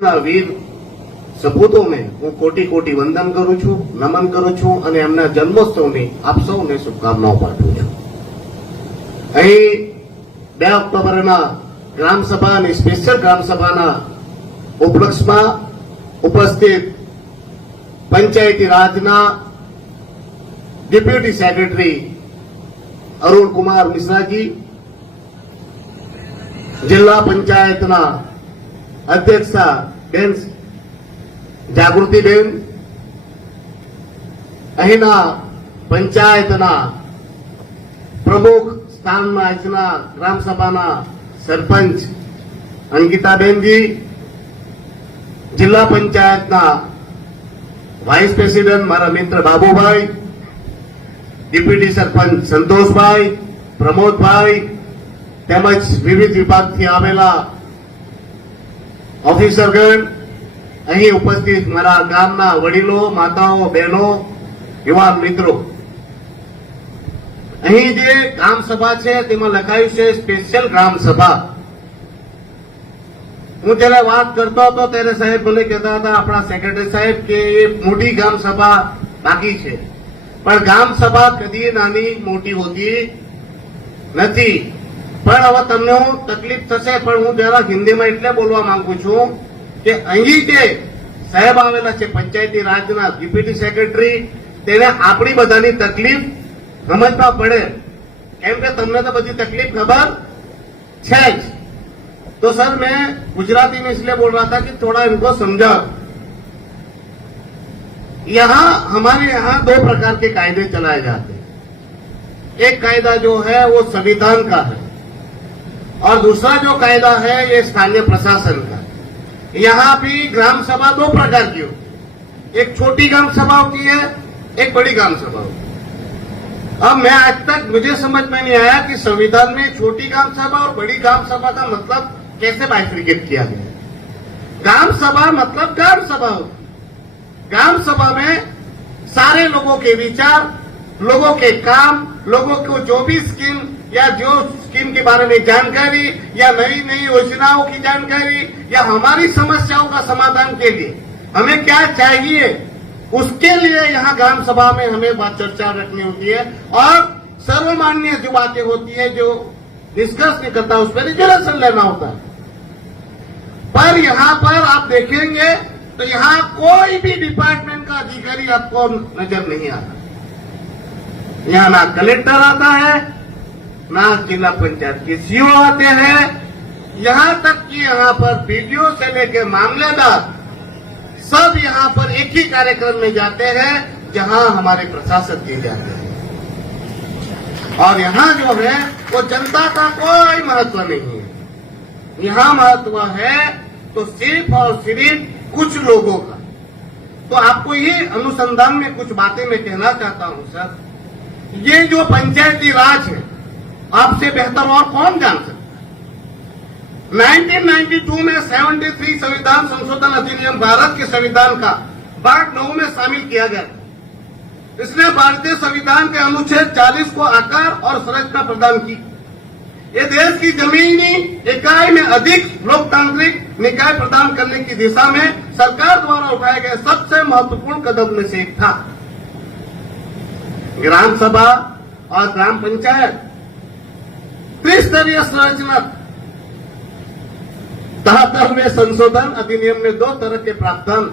વીર સપૂતોને હું કોટી કોટી વંદન કરું છું, નમન કરું છું અને એમના જન્મોત્સવની આપ સૌને શુભકામનાઓ પાઠવું છું. અહીં 2 ઓક્ટોબરના ગ્રામસભા અને સ્પેશિયલ ગ્રામસભાના ઉપલક્ષમાં ઉપસ્થિત પંચાયતી રાજના ડેપ્યુટી સેક્રેટરી અરુણ કુમાર મિશ્રાજી, જિલ્લા પંચાયતના અધ્યક્ષા બેન જાગૃતિબેન, અહીંના પંચાયતના પ્રમુખ સ્થાનમાં આજના ગ્રામસભાના સરપંચ અંકિતાબેનજી, જિલ્લા પંચાયતના વાઇસ પ્રેસિડેન્ટ મારા મિત્ર બાબુભાઈ, ડેપ્યુટી સરપંચ સંતોષભાઈ, પ્રમોદભાઈ તેમજ વિવિધ વિભાગથી આવેલા ઓફિસરગણ, અહીં ઉપસ્થિત મારા ગામના વડીલો, માતાઓ, બહેનો, યુવાન મિત્રો. અહીં જે ગ્રામસભા છે તેમાં લખાયું છે સ્પેશિયલ ગ્રામસભા. હું જ્યારે વાત કરતો હતો ત્યારે સાહેબ મને કહેતા હતા, આપણા સેક્રેટરી સાહેબ, કે એ મોટી ગ્રામસભા બાકી છે. પણ ગ્રામસભા કદી નાની મોટી હોતી નથી. પણ હવે તમને હું તકલીફ થશે, પણ હું જરા હિન્દીમાં એટલે બોલવા માંગુ છું કે અહીં જે સાહેબ આવેલા છે પંચાયતી રાજના ડેપ્યુટી સેક્રેટરી, તેને આપણી બધાની તકલીફ સમજવા પડે, કેમ કે તમને તો બધી तकलीफ खबर है. तो सर मैं गुजराती में इसलिए बोल रहा था कि थोड़ा इनको समझा. यहाँ हमारे यहाँ 2 प्रकार के कायदे चलाए जाते हैं. एक कायदा जो है वो संविधान का है और दूसरा जो कायदा है ये स्थानीय प्रशासन का. यहाँ भी ग्राम सभा 2 प्रकार की होती है. एक छोटी ग्राम सभा होती है, एक बड़ी ग्राम सभा होती है. अब मैं आज तक मुझे समझ में नहीं आया कि संविधान में छोटी ग्राम सभा और बड़ी ग्राम सभा का मतलब कैसे बाइफिकेट किया गया. ग्राम सभा मतलब ग्राम सभा होती. ग्राम सभा में सारे लोगों के विचार, लोगों के काम, लोगों को जो भी स्कीम या जो स्कीम के बारे में जानकारी या नई नई योजनाओं की जानकारी या हमारी समस्याओं का समाधान के लिए हमें क्या चाहिए, उसके लिए यहाँ ग्राम सभा में हमें बात चर्चा रखनी होती है. और सर्वमान्य जो बातें होती है, जो डिस्कस नहीं करता, उस पर रिजोल्यूशन लेना होता है. पर यहाँ पर आप देखेंगे तो यहाँ कोई भी डिपार्टमेंट का अधिकारी आपको नजर नहीं आता. यहाँ ना कलेक्टर आता है, ना जिला पंचायत के सीओ आते हैं, यहाँ तक कि यहाँ पर बीडीओ से लेकर मामलेदार सब यहाँ पर एक ही कार्यक्रम में जाते हैं जहाँ हमारे प्रशासक जी जाते हैं. और यहाँ जो है वो जनता का कोई महत्व नहीं है. यहाँ महत्व है तो सिर्फ और सिर्फ कुछ लोगों का. तो आपको ये अनुसंधान में कुछ बातें मैं कहना चाहता हूँ सर. ये जो पंचायती राज है, आपसे बेहतर और कौन जान सकता है. 1992 में 73 संविधान संशोधन अधिनियम भारत के संविधान का भाग 9 में शामिल किया गया. इसने भारतीय संविधान के अनुच्छेद 40 को आकार और संरचना प्रदान की. ये देश की जमीनी इकाई में अधिक लोकतांत्रिक निकाय प्रदान करने की दिशा में सरकार द्वारा उठाए गए सबसे महत्वपूर्ण कदम में से एक था. ग्राम सभा और ग्राम पंचायत त्रिस्तरीय संरचना 73वें संशोधन अधिनियम में 2 तरह के प्रावधान,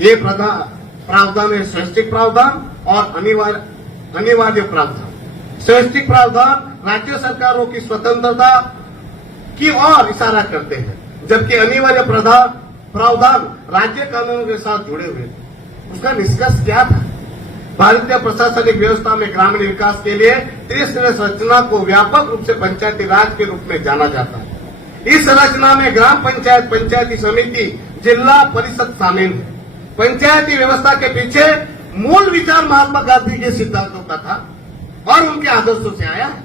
ये प्रावधान है स्वैच्छिक प्रावधान और अनिवार्य प्रावधान. स्वैच्छिक प्रावधान राज्य सरकारों की स्वतंत्रता की ओर इशारा करते हैं, जबकि अनिवार्य प्रावधान राज्य कानूनों के साथ जुड़े हुए थे. उसका निष्कर्ष क्या था? भारतीय प्रशासनिक व्यवस्था में ग्रामीण विकास के लिए त्रिस्तरीय संरचना को व्यापक रूप से पंचायती राज के रूप में जाना जाता है. इस संरचना में ग्राम पंचायत, पंचायती समिति, जिला परिषद शामिल है. पंचायती व्यवस्था के पीछे मूल विचार महात्मा गांधी के सिद्धांतों का था और उनके आदर्शों से आया है.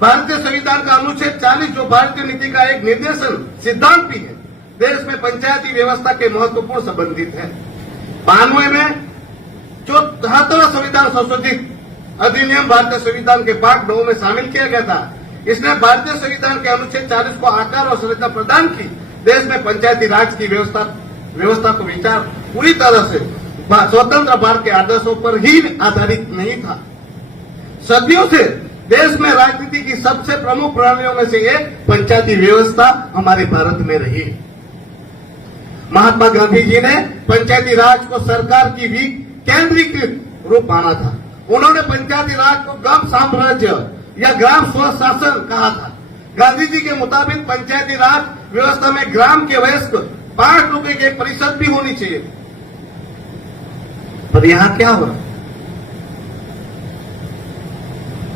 भारतीय संविधान का अनुच्छेद 40 जो भारतीय नीति का एक निर्देशन सिद्धांत भी है, देश में पंचायती व्यवस्था के महत्वपूर्ण संबंधित है. 92 में जो 73वां संविधान संशोधित अधिनियम भारतीय संविधान के भाग 9 में शामिल किया गया था, इसने भारतीय संविधान के अनुच्छेद 40 को आकार और संरचना प्रदान की, देश में पंचायती राज की व्यवस्था को विचार पूरी तरह से स्वतंत्र भारत के आदर्शों पर ही आधारित नहीं था। सदियों से देश में राजनीति की सबसे प्रमुख प्रणालियों में से एक पंचायती व्यवस्था हमारे भारत में रही। महात्मा गांधी जी ने पंचायती राज को सरकार की केंद्रीकृत रूप माना था। उन्होंने पंचायती राज को ग्राम साम्राज्य या ग्राम स्वशासन कहा था। गांधी जी के मुताबिक पंचायती राज व्यवस्था में ग्राम के वयस्क 5 लोगों की एक परिषद भी होनी चाहिए। पर यहां क्या हुआ?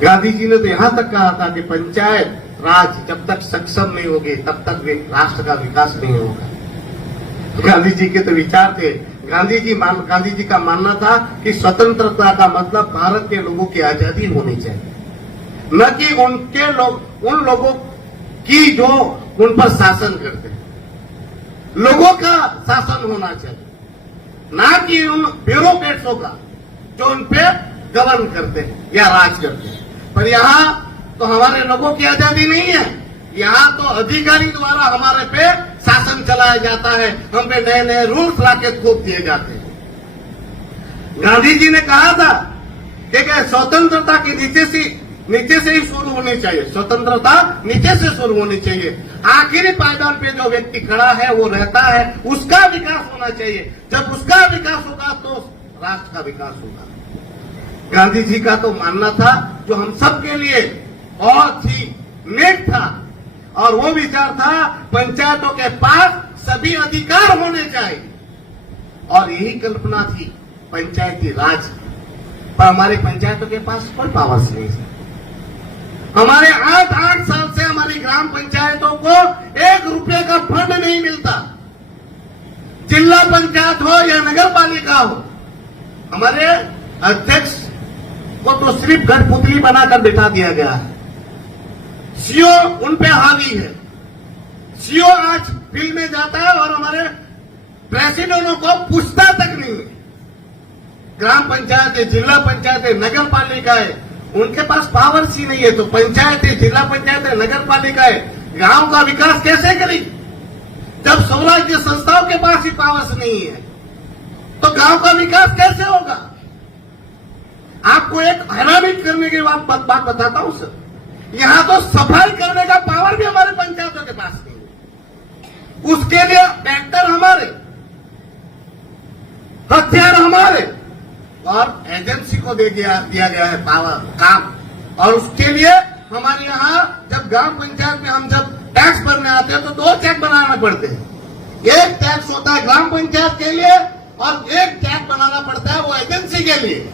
गांधी जी ने तो यहां तक कहा था कि पंचायत राज जब तक सक्षम नहीं होगी तब तक राष्ट्र का विकास नहीं होगा। गांधी जी के तो विचार थे। गांधी जी का मानना था कि स्वतंत्रता का मतलब भारत के लोगों की आजादी होनी चाहिए, न कि उन लोगों की जो उन पर शासन करते हैं। लोगों का शासन होना चाहिए, ना कि उन ब्यूरोक्रेट्सों का जो उन पे गवर्न करते हैं या राज करते हैं। पर यहाँ तो हमारे लोगों की आजादी नहीं है। यहाँ तो अधिकारी द्वारा हमारे पे शासन चलाया जाता है, हम पे नए नए रूल्स लाके थोप दिए जाते हैं। गांधी जी ने कहा था कि स्वतंत्रता की नीचे से ही शुरू होनी चाहिए। स्वतंत्रता नीचे से शुरू होनी चाहिए। आखिरी पायदान पे जो व्यक्ति खड़ा है वो रहता है, उसका विकास होना चाहिए। जब उसका विकास होगा तो राष्ट्र का विकास होगा। गांधी जी का तो मानना था जो हम सब के लिए बहुत ही नेक था, और वो विचार था पंचायतों के पास सभी अधिकार होने चाहिए, और यही कल्पना थी पंचायती राज। पर हमारी पंचायतों के पास कोई पावर्स नहीं है। हमारे 8 साल से हमारी ग्राम पंचायतों को 1 रुपये का फंड नहीं मिलता। जिला पंचायत हो या नगर पालिका हो, हमारे अध्यक्ष को तो सिर्फ गठपुतली बनाकर बिठा दिया गया है। सीओ उन पे हावी है। सीओ आज फील्ड में जाता है और हमारे प्रेसिडेंटों को पूछता तक नहीं है। ग्राम पंचायतें, जिला पंचायतें, नगर पालिकाएं, उनके पास पावर्स ही नहीं है। तो पंचायतें, जिला पंचायतें, नगर पालिकाएं गांव का विकास कैसे करेगी? जब स्वराज्य संस्थाओं के पास ही पावर्स नहीं है तो गांव का विकास कैसे होगा? आपको एक हैरानित करने की बात बताता हूं सर। यहां तो सफाई करने का पावर भी हमारे पंचायतों के पास नहीं है। उसके लिए ट्रैक्टर हमारे, हथियार हमारे, और एजेंसी को दिया गया है पावर काम। और उसके लिए हमारे यहाँ जब ग्राम पंचायत में हम जब टैक्स भरने आते हैं तो 2 चेक बनाना पड़ते हैं। एक टैक्स होता है ग्राम पंचायत के लिए और एक टैक्स बनाना पड़ता है वो एजेंसी के लिए।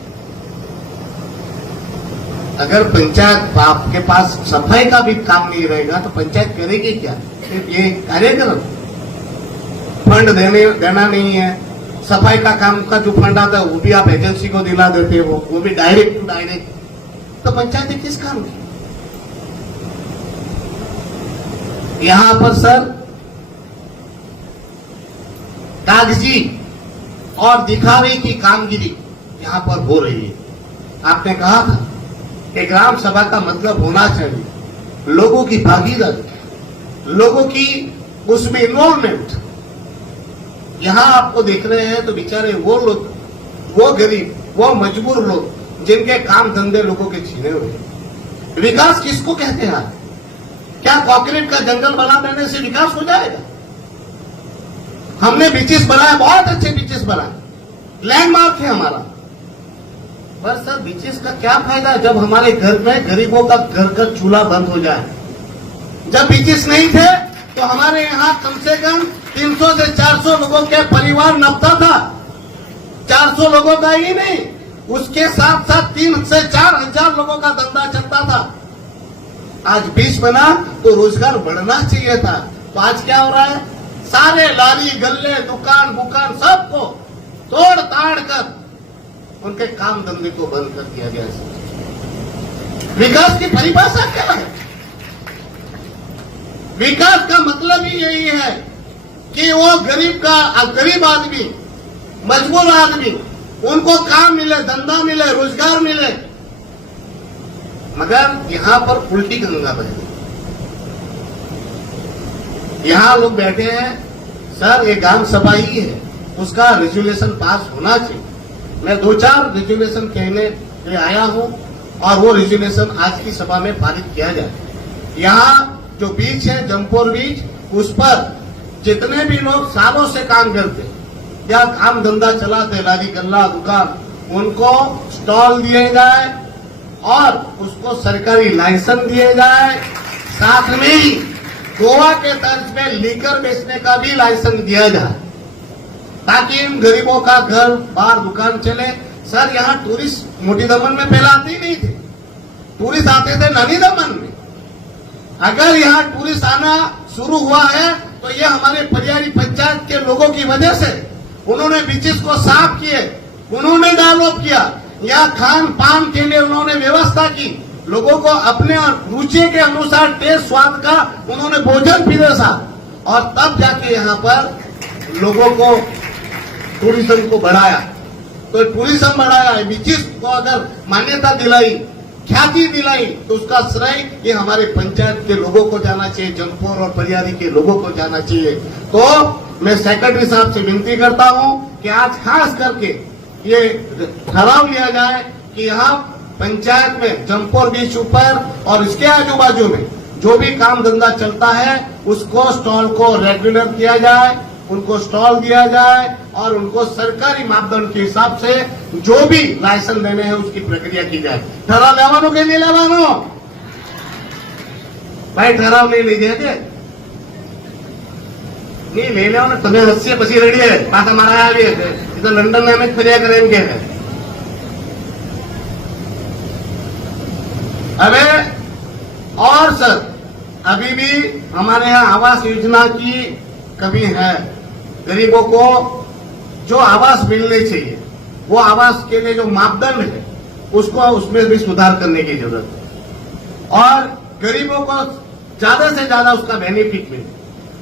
अगर पंचायत आपके पास सफाई का भी काम नहीं रहेगा तो पंचायत करेगी क्या? सिर्फ ये कार्यक्रम फंड देना नहीं है। सफाई का काम का जो फंड आता है वो भी आप एजेंसी को दिला देते हो, वो भी डायरेक्ट टू डायरेक्ट। तो पंचायत किस काम की? यहां पर सर कागजी और दिखावे की कामगिरी यहां पर हो रही है। आपने कहा था कि ग्राम सभा का मतलब होना चाहिए लोगों की भागीदारी, लोगों की उसमें इन्वॉल्वमेंट। यहां आपको देख रहे हैं तो बेचारे वो लोग, वो गरीब, वो मजबूर लोग जिनके काम धंधे लोगों के छीने हुए। विकास किसको कहते हैं? क्या कॉन्क्रीट का जंगल बना देने से विकास हो जाएगा? हमने बीचेस बनाए, बहुत अच्छे बीचेस बनाए, लैंडमार्क है हमारा। पर सर बीचेस का क्या फायदा जब हमारे घर में गरीबों का घर का चूल्हा बंद हो जाए? जब बीचेस नहीं थे तो हमारे यहाँ कम से कम 300 से 400 लोगों के परिवार नपता था। 400 लोगों का ही नहीं, उसके साथ साथ 3 से 4 हजार लोगों का धंधा चलता था। आज बीच बना तो रोजगार बढ़ना चाहिए था। तो आज क्या हो रहा है? सारे लारी गल्ले दुकान सबको तोड़ ताड़ कर उनके काम धंधे को बंद कर दिया गया। विकास की परिभाषा क्या है? विकास का मतलब ही यही है कि वो गरीब आदमी, मजबूर आदमी, उनको काम मिले, धंधा मिले, रोजगार मिले। मगर यहां पर उल्टी गंगा बहे। यहाँ लोग बैठे हैं, सर ये ग्राम सभा ही है, उसका रेजोल्यूशन पास होना चाहिए। मैं 2-4 रेजोल्यूशन कहने के लिए आया हूँ और वो रेजोल्यूशन आज की सभा में पारित किया जाए। यहाँ जो बीच है जमपोर बीच, उस पर जितने भी लोग सालों से काम करते या काम धंधा चलाते, लारी गल्ला दुकान, उनको स्टॉल दिए जाए और उसको सरकारी लाइसेंस दिए जाए। साथ में ही गोवा के तर्ज में लीकर बेचने का भी लाइसेंस दिया जाए, ताकि इन गरीबों का घर बार दुकान चले। सर यहाँ टूरिस्ट मोटी दमन में पहले आते ही नहीं थे, टूरिस्ट आते थे नानी दमन में। अगर यहाँ टूरिस्ट आना शुरू हुआ है तो ये हमारे परियारी पंचायत के लोगों की वजह से। उन्होंने बीचेस को साफ किए, उन्होंने डेवलप किया, यहाँ खान पान के लिए उन्होंने व्यवस्था की, लोगों को अपने रुचि के अनुसार टेस्ट स्वाद का उन्होंने भोजन पिरोसा, और तब जाके यहाँ पर लोगों को टूरिज्म को बढ़ाया। तो टूरिज्म बढ़ाया, बीचेस को अगर मान्यता दिलाई, ख्याति दिलाई, तो उसका श्रेय ये हमारे पंचायत के लोगों को जाना चाहिए, जमपोर और परियारी के लोगों को जाना चाहिए। तो मैं सेक्रेटरी साहब से विनती करता हूं कि आज खास करके ये ठहराव लिया जाए कि यहाँ पंचायत में जमपोर बीच ऊपर और इसके आजू बाजू में जो भी काम धंधा चलता है उसको स्टॉल को रेगुलर किया जाए, उनको स्टॉल दिया जाए और उनको सरकारी मापदंड के हिसाब से जो भी लाइसेंस देने हैं उसकी प्रक्रिया की जाए। ठहराव लेवानो के नहीं लेवानो भाई, ठहराव नहीं लीजिए नहीं ले लो ने તમે હસીએ પછી રેડી है पासा मारा આવી है तो लंडन में हमें फरिया करें के है। अबे और सर अभी भी हमारे यहाँ आवास योजना की कमी है। गरीबों को जो आवास मिलने चाहिए वो आवास के लिए जो मापदंड है उसको उसमें भी सुधार करने की जरूरत है और गरीबों को ज्यादा से ज्यादा उसका बेनिफिट मिले।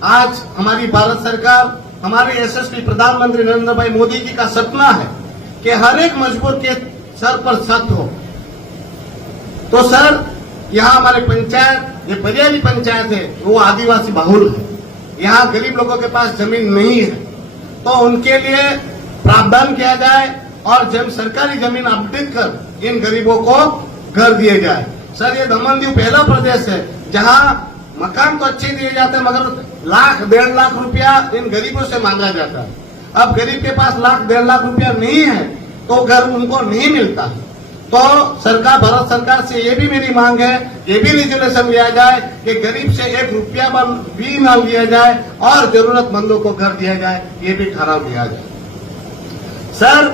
आज हमारी भारत सरकार, हमारे यशस्वी प्रधानमंत्री नरेंद्र भाई मोदी जी का सपना है कि हर एक मजदूर के सर पर छत हो। तो सर यहाँ हमारे पंचायत, ये परियारी पंचायत है, वो आदिवासी बहुल है, यहाँ गरीब लोगों के पास जमीन नहीं है, तो उनके लिए प्रावधान किया जाए और जब सरकारी जमीन अपडेट कर इन गरीबों को घर दिए जाए। सर ये दमन दीव पहला प्रदेश है जहाँ मकान तो अच्छे दिए जाते हैं मगर 1-1.5 लाख रुपया इन गरीबों से मांगा जाता है। अब गरीब के पास 1-1.5 लाख रुपया नहीं है तो घर उनको नहीं मिलता। तो सरकार, भारत सरकार से ये भी मेरी मांग है, ये भी रेजोल्यूशन लिया जाए कि गरीब से 1 रुपया भी न लिया जाए और जरूरतमंदों को घर दिया जाए, ये भी ठहराव दिया जाए। सर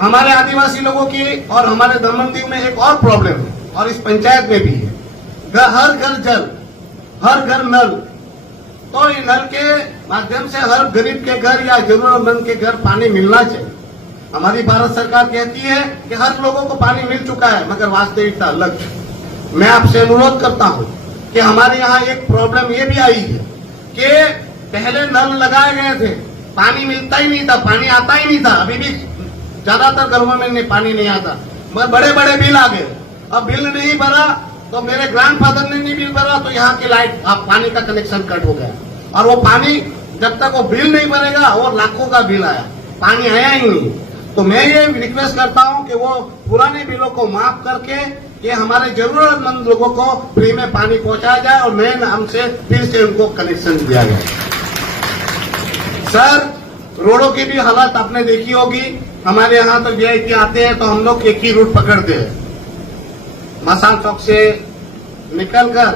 हमारे आदिवासी लोगों की और हमारे दमन दीव में एक और प्रॉब्लम है और इस पंचायत में भी है, हर घर जल, हर घर नल। तो इन नल के माध्यम से हर गरीब के घर या जरूरतमंद के घर पानी मिलना चाहिए। हमारी भारत सरकार कहती है कि हर लोगों को पानी मिल चुका है मगर वास्तविकता अलग है। मैं आपसे अनुरोध करता हूं कि हमारे यहाँ एक प्रॉब्लम ये भी आई है कि पहले नल लगाए गए थे, पानी मिलता ही नहीं था, पानी आता ही नहीं था। अभी भी ज्यादातर घरों में पानी नहीं आता, मगर बड़े बड़े बिल आ गए। अब बिल नहीं भरा तो मेरे ग्रैंडफादर ने नहीं बिल भरा तो यहाँ की लाइट पानी का कनेक्शन कट हो गया और वो पानी जब तक वो बिल नहीं भरेगा और लाखों का बिल आया, पानी आया ही नहीं। तो मैं ये रिक्वेस्ट करता हूँ कि वो पुराने बिलों को माफ करके ये हमारे जरूरतमंद लोगों को फ्री में पानी पहुंचाया जाए और नए नाम से फिर से उनको कनेक्शन दिया जाए। सर रोडों की भी हालत आपने देखी होगी, हमारे यहाँ तो वीआईपी आते हैं तो हम लोग एक ही रूट पकड़ते हैं, मसान चौक से निकलकर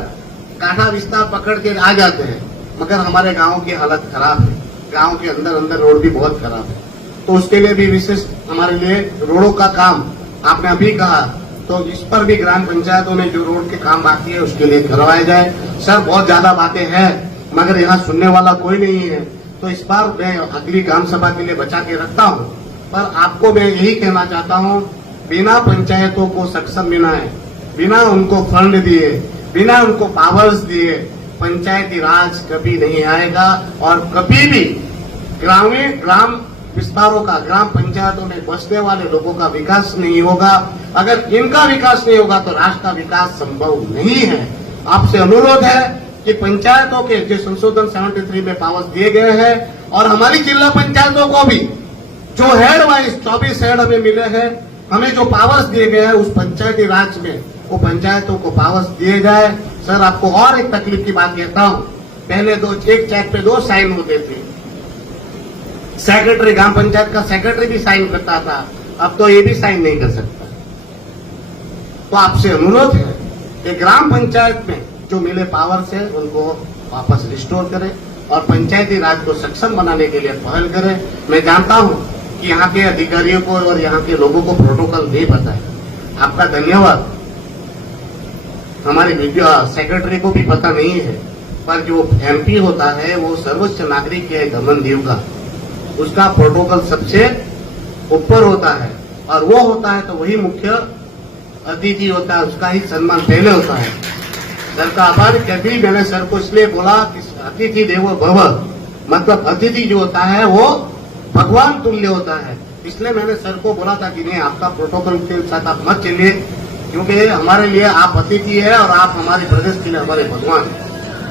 कांठा विस्तार पकड़ के आ जाते हैं, मगर हमारे गांव की हालत खराब है, गांव के अंदर अंदर रोड भी बहुत खराब है। तो उसके लिए भी विशेष हमारे लिए रोडों का काम आपने अभी कहा, तो इस पर भी ग्राम पंचायतों में जो रोड के काम बाकी है उसके लिए करवाया जाए। सर बहुत ज्यादा बातें हैं मगर यहाँ सुनने वाला कोई नहीं है, तो इस बार मैं अगली ग्राम सभा के लिए बचा के रखता हूँ। पर आपको मैं यही कहना चाहता हूँ, बिना पंचायतों को सक्षम बनाए, बिना उनको फंड दिए, बिना उनको पावर्स दिए पंचायती राज कभी नहीं आएगा और कभी भी ग्राम विस्तारों का, ग्राम पंचायतों में बसने वाले लोगों का विकास नहीं होगा। अगर इनका विकास नहीं होगा तो राष्ट्र का विकास संभव नहीं है। आपसे अनुरोध है कि पंचायतों के जो संशोधन 73 में पावर्स दिए गए हैं और हमारी जिला पंचायतों को भी जो हेड वाइज 24 हेड हमें मिले हैं, हमें जो पावर्स दिए गए हैं उस पंचायती राज में वो पंचायतों को पावर्स दिए जाए। सर आपको और एक तकलीफ की बात कहता हूं, पहले एक चेक पे 2 साइन होते थे, सेक्रेटरी ग्राम पंचायत का सेक्रेटरी भी साइन करता था, अब तो ये भी साइन नहीं कर सकता। तो आपसे अनुरोध है कि ग्राम पंचायत में जो मिले पावर्स है उनको वापस रिस्टोर करें और पंचायती राज को सक्षम बनाने के लिए पहल करें। मैं जानता हूं कि यहाँ के अधिकारियों को और यहाँ के लोगों को प्रोटोकॉल नहीं पता है, आपका धन्यवाद। हमारे सेक्रेटरी को भी पता नहीं है, पर जो एमपी होता है वो सर्वोच्च नागरिक है दमनदीव का, उसका प्रोटोकॉल सबसे ऊपर होता है और वो होता है तो वही मुख्य अतिथि होता है, उसका ही सम्मान पहले होता है। सर का आभार। कभी मैंने सर को इसलिए बोला कि अतिथि देवो भव, मतलब अतिथि जो होता है वो भगवान तुल्य होता है, इसलिए मैंने सर को बोला था कि नहीं आपका प्रोटोकॉल के साथ आप मत चलिए, क्योंकि हमारे लिए आप अतिथि है और आप हमारे प्रदेश के लिए हमारे भगवान।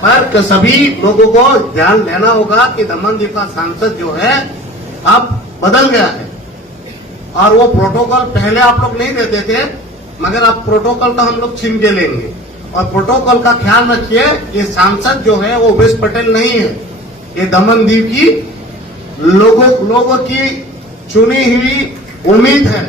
पर सभी लोगों को ध्यान देना होगा कि दमनदीव का सांसद जो है अब बदल गया है और वो प्रोटोकॉल पहले आप लोग नहीं देते थे, मगर अब प्रोटोकॉल तो हम लोग छीन के लेंगे। और प्रोटोकॉल का ख्याल रखिए, ये सांसद जो है वो उमेश पटेल नहीं है, ये दमनदीव की लोगों की चुनी हुई उम्मीद है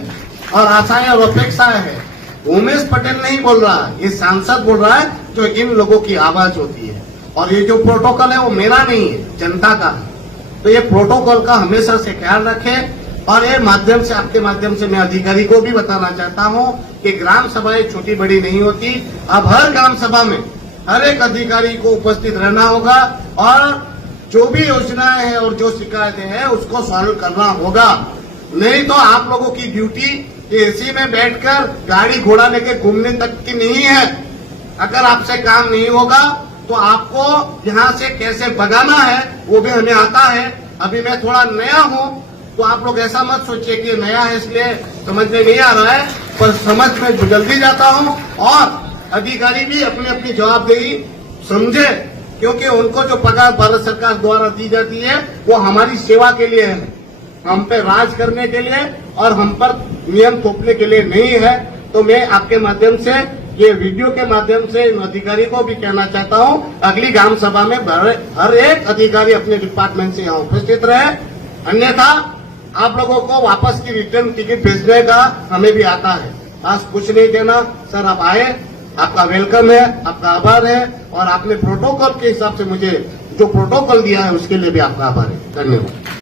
और आशाएं और अपेक्षाएं है। उमेश पटेल नहीं बोल रहा, ये सांसद बोल रहा है जो इन लोगों की आवाज होती है। और ये जो प्रोटोकॉल है वो मेरा नहीं है, जनता का है। तो ये प्रोटोकॉल का हमेशा से ख्याल रखें। और ये माध्यम से आपके माध्यम से मैं अधिकारी को भी बताना चाहता हूं कि ग्राम सभाएं छोटी बड़ी नहीं होती। अब हर ग्राम सभा में हर एक अधिकारी को उपस्थित रहना होगा और जो भी योजनाएं हैं और जो शिकायतें हैं उसको सॉल्व करना होगा। नहीं तो आप लोगों की ड्यूटी एसी में बैठकर गाड़ी घोड़ा लेके घूमने तक की नहीं है। अगर आपसे काम नहीं होगा तो आपको यहाँ से कैसे भगाना है वो भी हमें आता है। अभी मैं थोड़ा नया हूँ तो आप लोग ऐसा मत सोचिए कि नया है इसलिए समझ में नहीं आ रहा है, पर समझ में जल्दी जाता हूँ और अधिकारी भी अपनी अपनी जवाबदेही समझे, क्योंकि उनको जो पगार भारत सरकार द्वारा दी जाती है वो हमारी सेवा के लिए है, हम पे राज करने के लिए और हम पर नियम थोपने के लिए नहीं है। तो मैं आपके माध्यम से ये वीडियो के माध्यम से इन अधिकारी को भी कहना चाहता हूँ, अगली ग्राम सभा में हर एक अधिकारी अपने डिपार्टमेंट से यहाँ उपस्थित रहे, अन्यथा आप लोगों को वापस की रिटर्न टिकट भेजने का हमें भी आता है। बस कुछ नहीं कहना सर, आप आए, आपका वेलकम है, आपका आभार है और आपने प्रोटोकॉल के हिसाब से मुझे जो प्रोटोकॉल दिया है उसके लिए भी आपका आभार है। धन्यवाद।